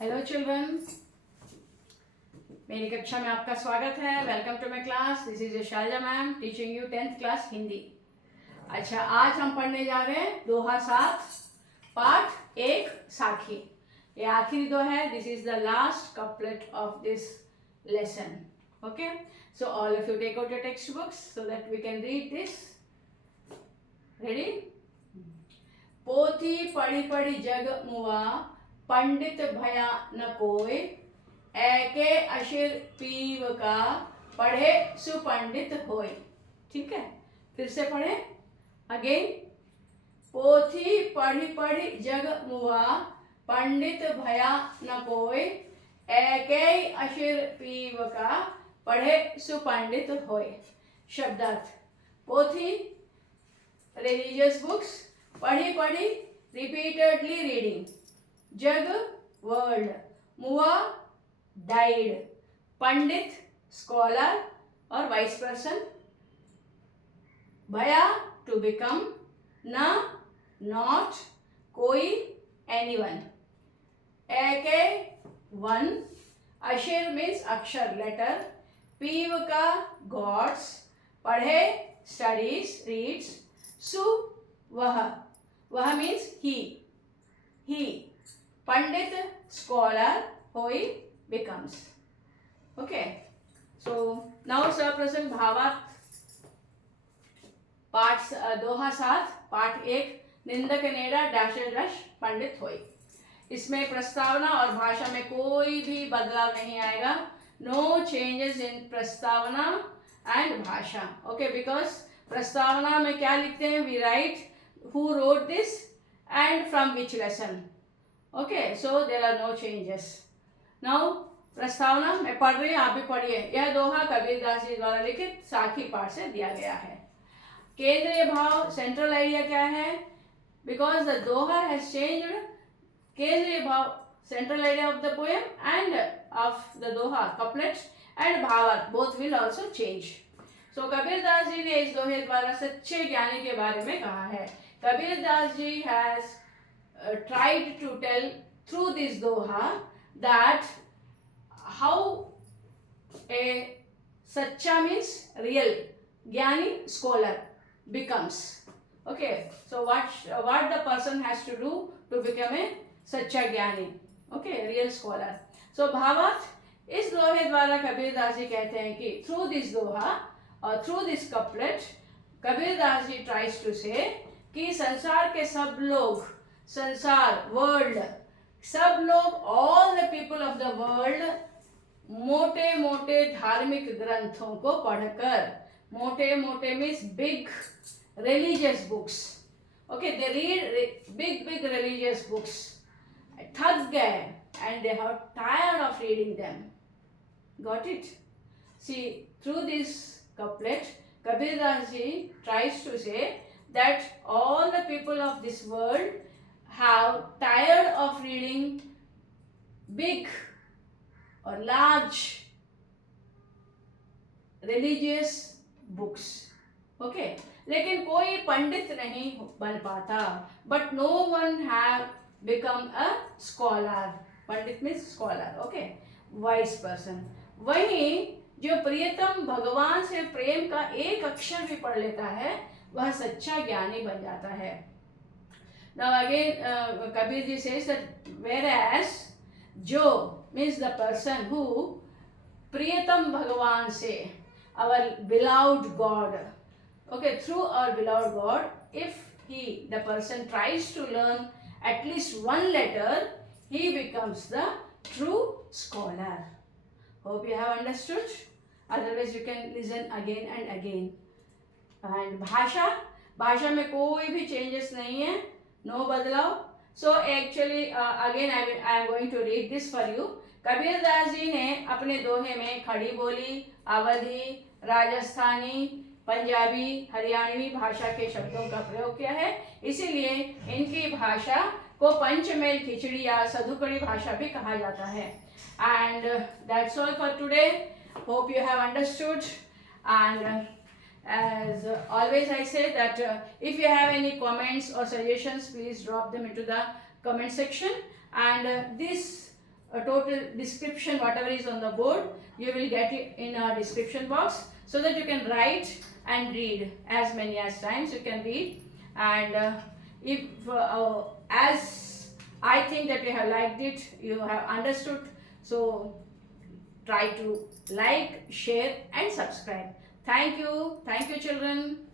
Hello children, मेरी कक्षा में आपका स्वागत है। Welcome to my class. This is Shailaja ma'am teaching you 10th class Hindi. अच्छा, आज हम पढ़ने जा रहे हैं दोहा 7 पाठ 1 साखी। ये आखिरी दो है। This is the last couplet of this lesson. Okay, so all of you take out your textbooks so that we can read this. Ready? पोथी पढ़ी पढ़ी जग मुआ, पंडित भया न कोय, ऐके अशिर पीव का, पढ़े सुपंडित होय। ठीक है, फिर से पढ़े अगेन। पोथी पढ़ी पढ़ी जग मुआ, पंडित भया न कोय, ऐके अशिर पीव का, पढ़े सुपंडित होय। शब्दार्थ: पोथी रिलीजियस बुक्स, पढ़ी पढ़ी रिपीटेडली रीडिंग, जग वर्ल्ड, मुआ डाइड, पंडित स्कॉलर और वाइस पर्सन, भया टू बिकम, न नॉट, कोई एनीवन, एके वन, अशिर मीन्स अक्षर लेटर, पीव का गॉड्स, पढ़े स्टडीज रीड्स, सु वह मीन्स he, पंडित स्कॉलर, होई becomes. Okay, so now सर्वप्रथम भावार्थ। पाठ दोहा 7 पाठ 1, निंदक नेड़ा डैश डैश पंडित होई। इसमें प्रस्तावना और भाषा में कोई भी बदलाव नहीं आएगा। नो चेंजेस इन प्रस्तावना एंड भाषा। ओके, बिकॉज प्रस्तावना में क्या लिखते हैं? We write who wrote this and from which lesson. Okay, so there are no changes. Now प्रस्तावना मैं पढ़ रही हूँ, आप भी पढ़िए। यह दोहा कबीरदास जी द्वारा लिखित साखी पाठ से दिया गया है। केंद्रीय भाव, सेंट्रल आइडिया क्या है? Because the Doha has changed, केंद्रीय भाव central idea of the poem end of the Doha couplets and भावार्थ बोथ विल आल्सो चेंज। सो कबीरदास जी ने इस दोहे द्वारा सच्चे ज्ञानी के बारे में कहा है। Kabirdas ji has tried to tell through this doha that how a sacha means real jnani scholar becomes. Okay, so what the person has to do to become a sacha jnani, okay, real scholar. So bhavat, इस दोहे द्वारा कबीरदास जी कहते हैं कि through this doha और through this couplet Kabirdas ji tries to say कि संसार के सब लोग, संसार वर्ल्ड, सब लोग, all the people of the world, मोटे मोटे धार्मिक ग्रंथों को पढ़कर, मोटे मोटे means big religious books, okay, they read big religious books, थक गए and they have tired of reading them. Got it? See, through this couplet Kabirdas ji tries to say that all the people of this world have tired of reading big or large religious books. Okay, लेकिन कोई पंडित नहीं बन पाता, but no one have become a scholar. Pandit means scholar, okay, wise person. वहीं जो प्रियतम भगवान से प्रेम का एक अक्षर भी पढ़ लेता है, वह सच्चा ज्ञानी बन जाता है। Now again Kabir ji says that whereas जो means the person who, प्रियतम भगवान से, our beloved God, okay, through our beloved God, if the person tries to learn at least one letter, he becomes the true scholar. Hope you have understood. Otherwise you can listen again and again. And भाषा में कोई भी changes नहीं है, no बदलाव। So actually again I am going to read this for you. Kabirdas ji ने अपने दोहे में खड़ी बोली, अवधी, राजस्थानी, पंजाबी, हरियाणवी भाषा के शब्दों का प्रयोग किया है। इसीलिए इनकी भाषा को पंचमेल खिचड़ी या सधुकड़ी भाषा भी कहा जाता है। And that's all for today. Hope you have understood. And as always I say that if you have any comments or suggestions, please drop them into the comment section, and this a total description, whatever is on the board, you will get it in our description box, so that you can write and read as many as times you can read. And if as I think that you have liked it, you have understood, so try to like, share and subscribe. Thank you children.